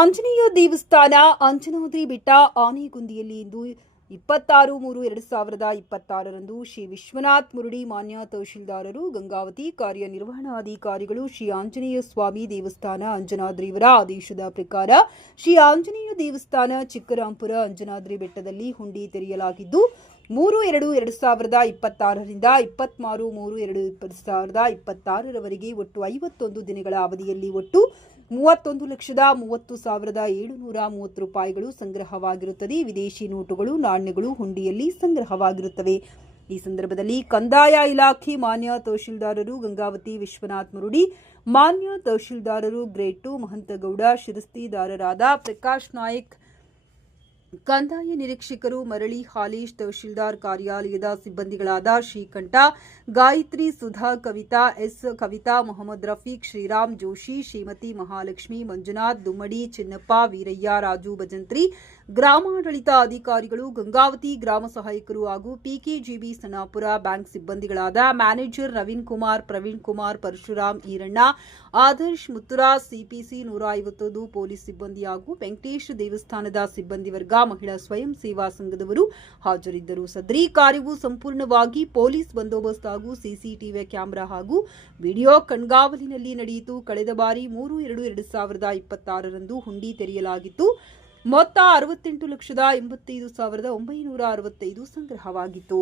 ಆಂಜನೇಯ ದೇವಸ್ಥಾನ ಅಂಜನಾದ್ರಿ ಬೆಟ್ಟ ಆನೆಗುಂದಿಯಲ್ಲಿ ಇಂದು 26/3/2026ರಂದು ಶ್ರೀ ವಿಶ್ವನಾಥ್ ಮುರುಡಿ ಮಾನ್ಯ ತಹಶೀಲ್ದಾರರು, ಗಂಗಾವತಿ ಕಾರ್ಯನಿರ್ವಹಣಾಧಿಕಾರಿಗಳು, ಶ್ರೀ ಆಂಜನೇಯ ಸ್ವಾಮಿ ದೇವಸ್ಥಾನ ಅಂಜನಾದ್ರಿಯವರ ಆದೇಶದ ಪ್ರಕಾರ ಶ್ರೀ ಆಂಜನೇಯ ದೇವಸ್ಥಾನ ಚಿಕ್ಕರಾಂಪುರ ಅಂಜನಾದ್ರಿ ಬೆಟ್ಟದಲ್ಲಿ ಹುಂಡಿ ತೆರೆಯಲಾಗಿದ್ದು 3/2/2026ರಿಂದ 23/3/2026ರವರೆಗೆ ಒಟ್ಟು 51 ದಿನಗಳ ಅವಧಿಯಲ್ಲಿ ಒಟ್ಟು 31,30,730 ರೂಪಾಯಿಗಳು ಸಂಗ್ರಹವಾಗಿರುತ್ತದೆ. ವಿದೇಶಿ ನೋಟುಗಳು, ನಾಣ್ಯಗಳು ಹುಂಡಿಯಲ್ಲಿ ಸಂಗ್ರಹವಾಗಿರುತ್ತವೆ. ಈ ಸಂದರ್ಭದಲ್ಲಿ ಕಂದಾಯ ಇಲಾಖೆ ಮಾನ್ಯ ತಹಶೀಲ್ದಾರರು ಗಂಗಾವತಿ ವಿಶ್ವನಾಥ್ ಮುರುಡಿ, ಮಾನ್ಯ ತಹಶೀಲ್ದಾರರು ಗ್ರೇಡ್ 2 ಮಹಂತಗೌಡ, ಶಿರಸ್ತಿದಾರರಾದ ಪ್ರಕಾಶ್ ನಾಯಕ್, ಕಂದಾಯ ನಿರೀಕ್ಷಕರು ಮರಳಿ ಹಾಲೇಶ್, ತಹಶೀಲ್ದಾರ್ ಕಾರ್ಯಾಲಯದ ಸಿಬ್ಬಂದಿಗಳಾದ ಶ್ರೀಕಂಠ, ಗಾಯತ್ರಿ, ಸುಧಾ, ಕವಿತಾ, ಎಸ್ ಕವಿತಾ, ಮೊಹಮ್ಮದ್ ರಫೀಕ್, ಶ್ರೀರಾಮ್ ಜೋಶಿ, ಶ್ರೀಮತಿ ಮಹಾಲಕ್ಷ್ಮಿ, ಮಂಜುನಾಥ್, ದುಮ್ಮಡಿ, ಚಿನ್ನಪ್ಪ, ವೀರಯ್ಯ, ರಾಜು ಭಜಂತ್ರಿ, ಗ್ರಾಮಾಡಳಿತ ಅಧಿಕಾರಿಗಳು, ಗಂಗಾವತಿ ಗ್ರಾಮ ಸಹಾಯಕರು ಹಾಗೂ ಪಿಕೆಜಿಬಿ ಸಣ್ಣಾಪುರ ಬ್ಯಾಂಕ್ ಸಿಬ್ಬಂದಿಗಳಾದ manager Naveen Kumar, Praveen Kumar, Parashuram, Eranna, Adarsh, Muthuraj, CPC 150 police ಸಿಬ್ಬಂದಿ ಹಾಗೂ ವೆಂಕಟೇಶ್ ದೇವಸ್ಥಾನದ ಸಿಬ್ಬಂದಿ ವರ್ಗ, ಮಹಿಳಾ ಸ್ವಯಂ ಸೇವಾ ಸಂಘದವರು ಹಾಜರಿದ್ದರು. ಸದರಿ ಕಾರ್ಯವು ಸಂಪೂರ್ಣವಾಗಿ ಪೊಲೀಸ್ ಬಂದೋಬಸ್ತ್ ಹಾಗೂ ಸಿಸಿಟಿವಿ ಕ್ಯಾಮೆರಾ ಹಾಗೂ ವಿಡಿಯೋ ಕಣ್ಗಾವಲಿನಲ್ಲಿ ನಡೆಯಿತು. ಕಳೆದ ಬಾರಿ 3/2/2026ರಂದು ಹುಂಡಿ ತೆರೆಯಲಾಗಿತ್ತು. ಮೊತ್ತ 68,85,965 ಸಂಗ್ರಹವಾಗಿತ್ತು.